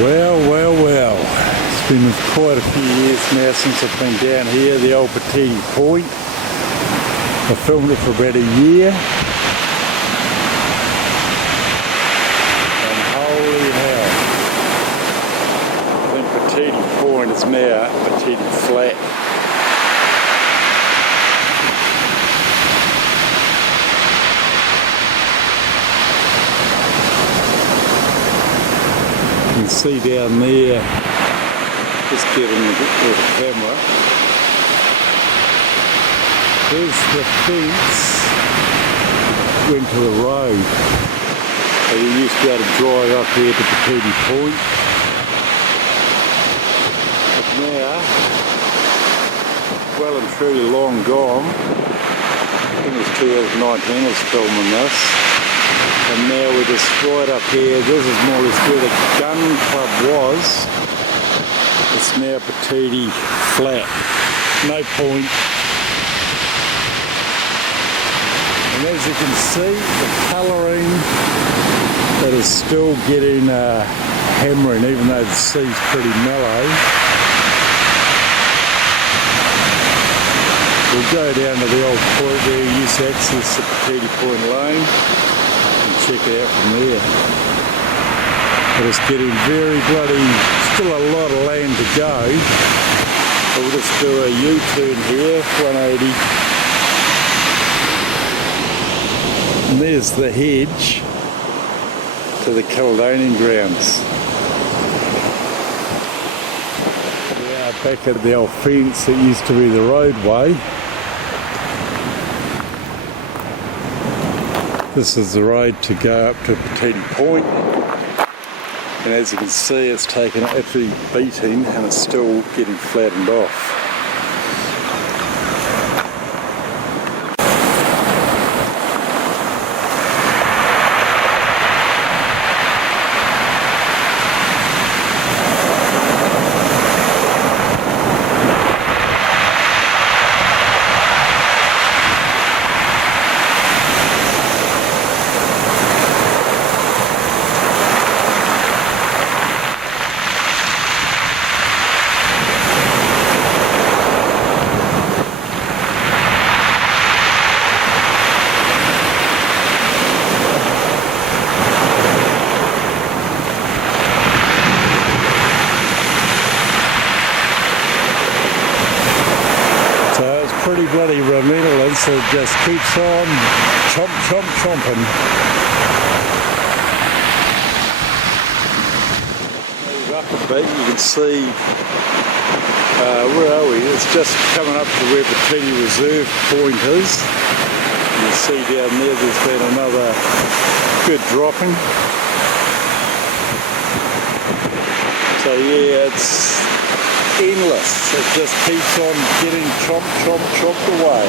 Well. It's been quite a few years now since I've been down here, the old Patiti Point. I filmed it for about a year. And holy hell. I think Patiti Point is now Patiti Flat. You can see down there, just getting with the camera, there's the fence went to the road. So you used to be able to drive up here to Patiti Point. But now, well and truly long gone. I think it was 2019 I was filming this. And now we're just right up here. This is more or less where the gun club was. It's now Patiti Flat. No point. And as you can see, the colouring that is still getting hammering, even though the sea's pretty mellow. We'll go down to the old point there, use access to Patiti Point Lane. Check it out from there. But it's getting very bloody, still a lot of land to go. So we'll just do a U-turn here, 180. And there's the hedge to the Caledonian grounds. We are back at the old fence that used to be the roadway. This is the road to go up to Patiti Point, and as you can see, it's taken an absolute beating and it's still getting flattened off. Pretty bloody relentless, so it just keeps on chomping. Move up a bit, you can see, where are we? It's just coming up to where Patiti Reserve Point is. You can see down there, there's been another good dropping. So yeah, it's endless. It just keeps on getting chopped away.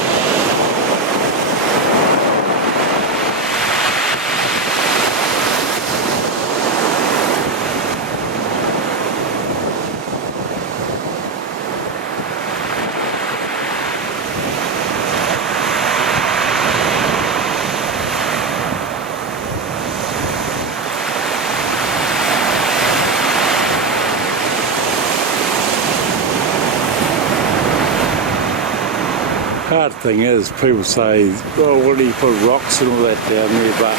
Hard thing is, people say, well, what do you put rocks and all that down there, but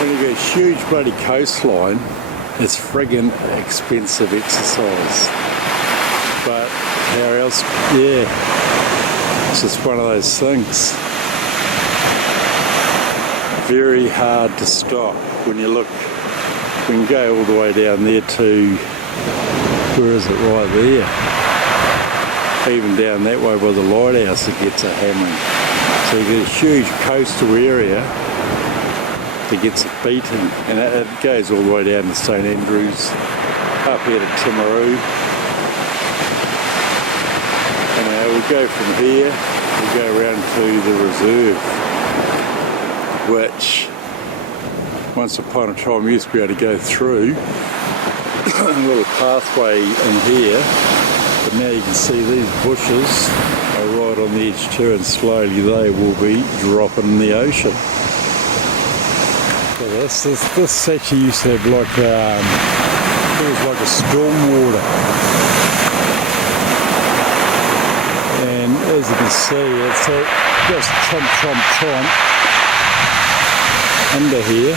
when you got a huge bloody coastline, it's friggin' expensive exercise. But how else, yeah, it's just one of those things. Very hard to stop. When you look, we can go all the way down there to, where is it, right there. Even down that way by the lighthouse it gets a hammering. So you get a huge coastal area that gets a beating, and it goes all the way down to St Andrews, up here to Timaru. And we go from here, we go around to the reserve, which once upon a time we used to be able to go through a little pathway in here. But now you can see these bushes are right on the edge too, and slowly they will be dropping in the ocean. So this actually used to have like feels like a storm water. And as you can see, it's just chomp, chomp, chomp under here.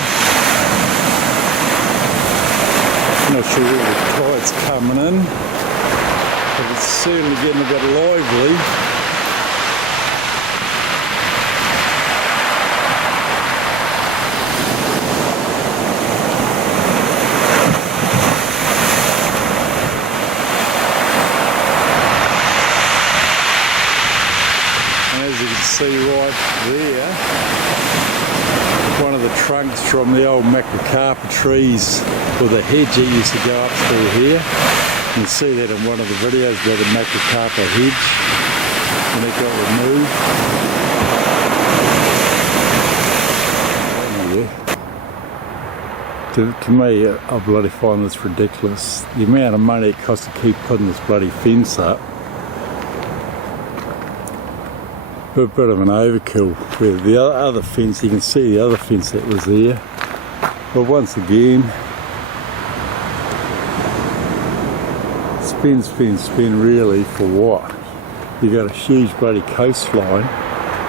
Not sure where the tide's coming in, but it's certainly getting a bit lively. See right there, one of the trunks from the old macacarpa trees, or the hedge that used to go up through here. You can see that in one of the videos about the macacarpa hedge when it got removed. To me, I bloody find this ridiculous. The amount of money it costs to keep putting this bloody fence up. A bit of an overkill. Where the other fence, you can see the other fence that was there. But once again, spin really for what? You got a huge bloody coastline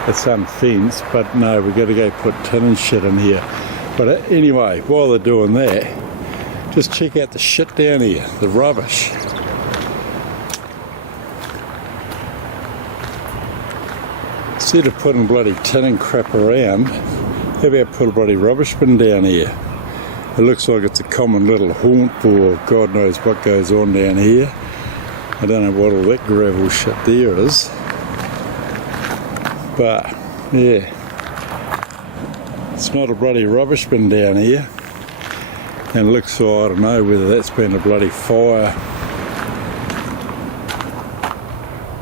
that's unfenced, but no, we've got to go put tin and shit in here. But anyway, while they're doing that, just check out the shit down here, the rubbish. Instead of putting bloody tin and crap around, how about put a bloody rubbish bin down here? It looks like it's a common little haunt for God knows what goes on down here. I don't know what all that gravel shit there is. But, yeah. It's not a bloody rubbish bin down here. And it looks like, I don't know whether that's been a bloody fire,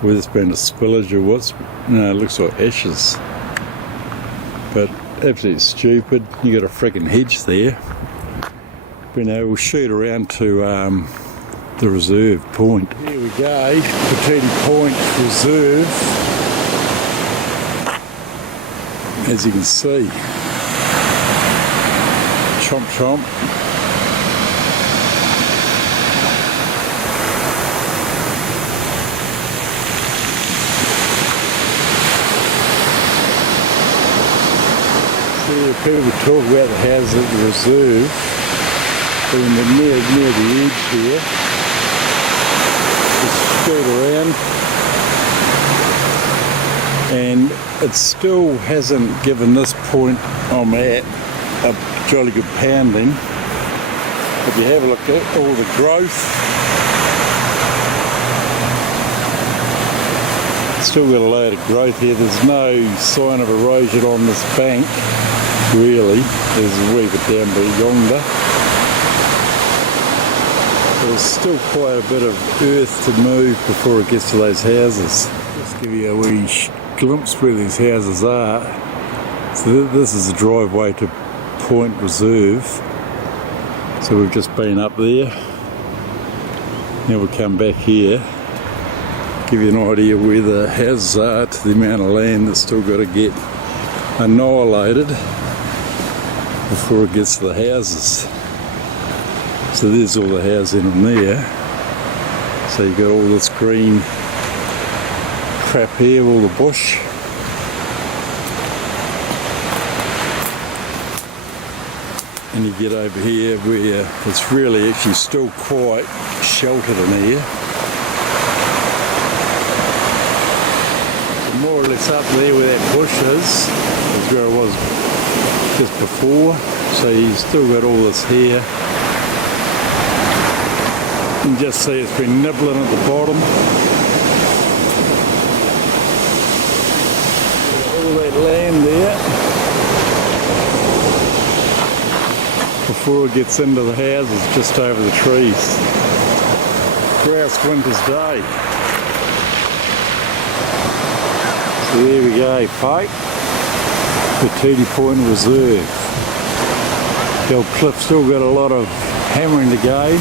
whether it's been a spillage or what's. No, it looks like ashes. But absolutely stupid. You got a freaking hedge there. But now we'll shoot around to the reserve point. Here we go, Patiti Point Reserve. As you can see, chomp chomp. People talk about the houses at the reserve being near the edge here. Just scoot around, and it still hasn't given this point I'm at a jolly good pounding. If you have a look at all the growth, it's still got a load of growth here. There's no sign of erosion on this bank. Really, there's a wee bit down by yonder. There's still quite a bit of earth to move before it gets to those houses. Just give you a wee glimpse where these houses are. So this is the driveway to Point Reserve. So we've just been up there. Now we'll come back here. Give you an idea where the houses are to the amount of land that's still got to get annihilated before it gets to the houses. So there's all the housing in there. So you've got all this green crap here, all the bush. And you get over here where it's really actually still quite sheltered in here. So more or less up there where that bush is where it was just before. So you've still got all this here. You can just see it's been nibbling at the bottom. All that land there. Before it gets into the houses just over the trees. Grouse winter's day. So there we go, folks. Patiti Point Reserve. The old cliff's still got a lot of hammering to go.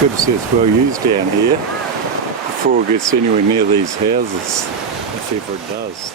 Good to see it's well used down here before it gets anywhere near these houses, if ever it does.